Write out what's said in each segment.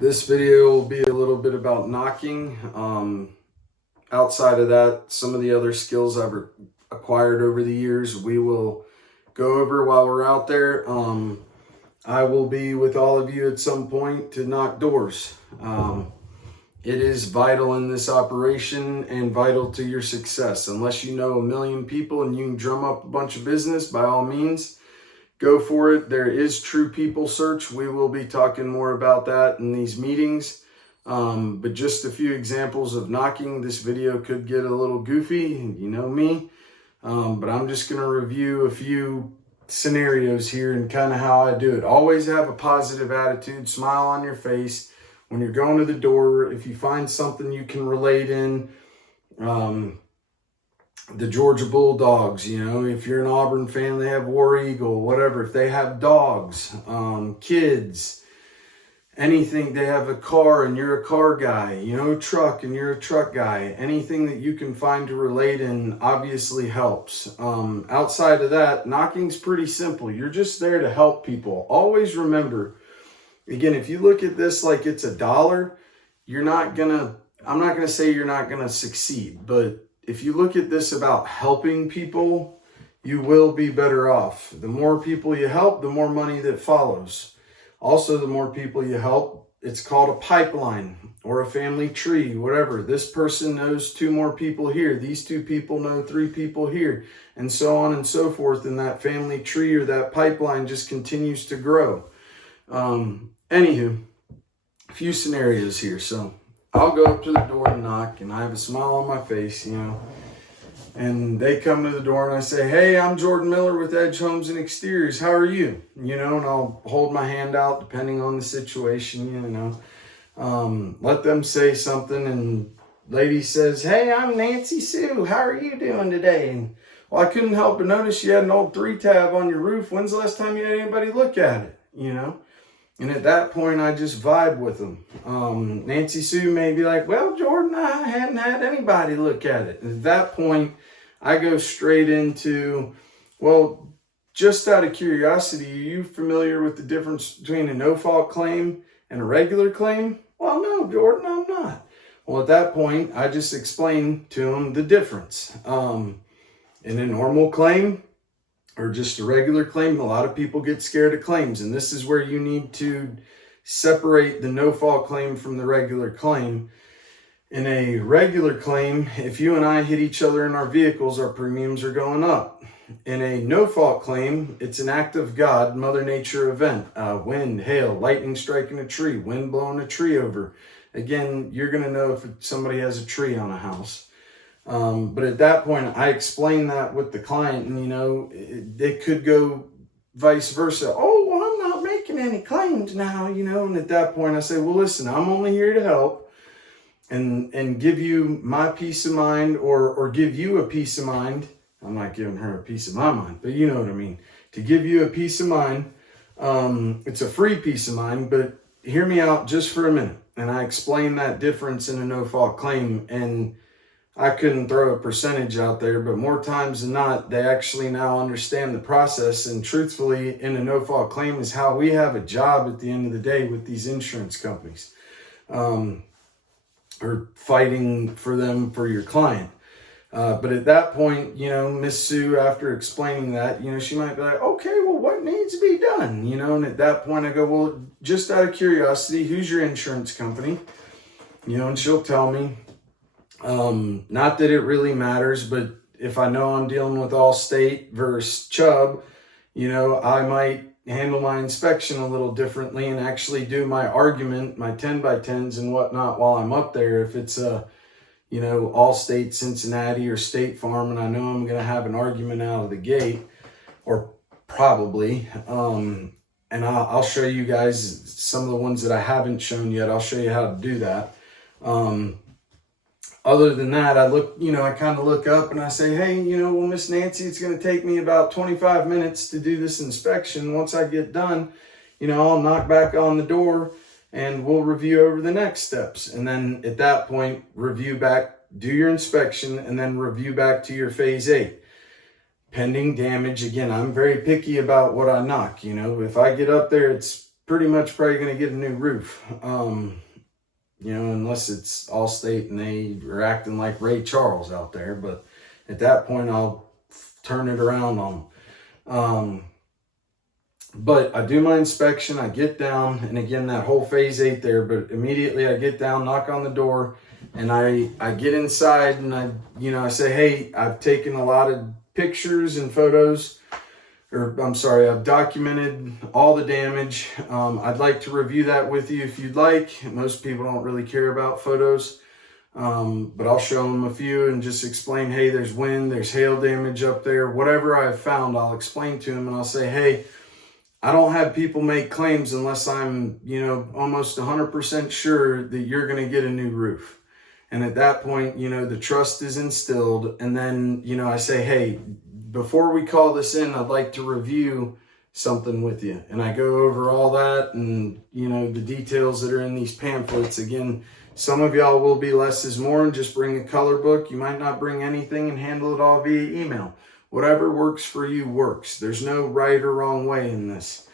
This video will be a little bit about knocking. Outside of that, some of the other skills I've acquired over the years, we will go over while we're out there. I will be with all of you at some point to knock doors. It is vital in this operation and vital to your success. Unless you know a million people and you can drum up a bunch of business, by all means, go for it. There is True People Search. We will be talking more about that in these meetings. But just a few examples of knocking. This video could get a little goofy, you know me. But I'm just going to review a few scenarios here and kind of how I do it. Always have a positive attitude, smile on your face. When you're going to the door, if you find something you can relate in, the Georgia Bulldogs, you know, if you're an Auburn fan, they have War Eagle, whatever. If they have dogs, kids, anything, they have a car and you're a car guy, you know, a truck and you're a truck guy. Anything that you can find to relate in obviously helps. Outside of that, knocking's pretty simple. You're just there to help people. Always remember, again, if you look at this like it's $1, I'm not gonna say you're not gonna succeed, but if you look at this about helping people, you will be better off. The more people you help, the more money that follows. Also, the more people you help, it's called a pipeline or a family tree, whatever. This person knows 2 more people here. These 2 people know 3 people here, and so on and so forth. And that family tree or that pipeline just continues to grow. Anywho, a few scenarios here. So I'll go up to the door and knock, and I have a smile on my face, you know, and they come to the door and I say, "Hey, I'm Jordan Miller with Edge Homes and Exteriors. How are you?" You know, and I'll hold my hand out depending on the situation, you know. Let them say something, and lady says, "Hey, I'm Nancy Sue. How are you doing today?" And, "Well, I couldn't help but notice you had an old 3-tab on your roof. When's the last time you had anybody look at it?" You know. And at that point, I just vibe with them. Nancy Sue may be like, "Well, Jordan, I hadn't had anybody look at it." At that point, I go straight into, "Well, just out of curiosity, are you familiar with the difference between a no-fault claim and a regular claim?" "Well, no, Jordan, I'm not." Well, at that point, I just explain to them the difference. In a normal claim, or just a regular claim, a lot of people get scared of claims, and this is where you need to separate the no-fault claim from the regular claim. In a regular claim, if you and I hit each other in our vehicles, our premiums are going up. In a no-fault claim, it's an act of God, Mother Nature event. Wind, hail, lightning striking a tree, wind blowing a tree over. Again, you're going to know if somebody has a tree on a house. But at that point, I explain that with the client, and, you know, it could go vice versa. "Oh, well, I'm not making any claims now," you know, and at that point I say, "Well, listen, I'm only here to help and give you my peace of mind, or give you a peace of mind." I'm not giving her a piece of my mind, but you know what I mean. To give you a peace of mind. It's a free peace of mind, but hear me out just for a minute. And I explain that difference in a no-fault claim, and I couldn't throw a percentage out there, but more times than not, they actually now understand the process. And truthfully, in a no-fault claim is how we have a job at the end of the day with these insurance companies, or fighting for them for your client. But at that point, you know, Miss Sue, after explaining that, you know, she might be like, "Okay, well, what needs to be done?" You know, and at that point I go, "Well, just out of curiosity, who's your insurance company?" You know, and she'll tell me. Not that it really matters, but if I know I'm dealing with Allstate versus Chubb, you know, I might handle my inspection a little differently and actually do my argument, my 10x10s and whatnot while I'm up there. If it's you know, Allstate, Cincinnati, or State Farm, and I know I'm going to have an argument out of the gate, or probably, and I'll show you guys some of the ones that I haven't shown yet. I'll show you how to do that. Other than that, I kind of look up and I say, "Hey, you know, well, Miss Nancy, it's going to take me about 25 minutes to do this inspection. Once I get done, you know, I'll knock back on the door and we'll review over the next steps." And then at that point, review back, do your inspection, and then review back to your phase 8. Pending damage. Again, I'm very picky about what I knock. You know, if I get up there, it's pretty much probably going to get a new roof. You know, unless it's Allstate and they are acting like Ray Charles out there. But at that point, I'll turn it around on them. But I do my inspection, I get down, and again, that whole phase 8 there, but immediately I get down, knock on the door, and I get inside, and I say, hey, I've taken a lot of pictures and photos, or I'm sorry, I've documented all the damage. I'd like to review that with you if you'd like. Most people don't really care about photos, but I'll show them a few and just explain, hey, there's wind, there's hail damage up there. Whatever I've found, I'll explain to them, and I'll say, hey, I don't have people make claims unless I'm, you know, almost 100% sure that you're going to get a new roof. And at that point, you know, the trust is instilled. And then, you know, I say, hey, before we call this in, I'd like to review something with you. And I go over all that and, you know, the details that are in these pamphlets. Again, some of y'all will be less is more and just bring a color book. You might not bring anything and handle it all via email. Whatever works for you works. There's no right or wrong way in this.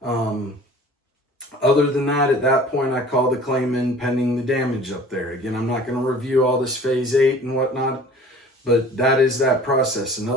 Other than that, at that point, I call the claim in pending the damage up there. Again, I'm not going to review all this phase 8 and whatnot, but that is that process. Another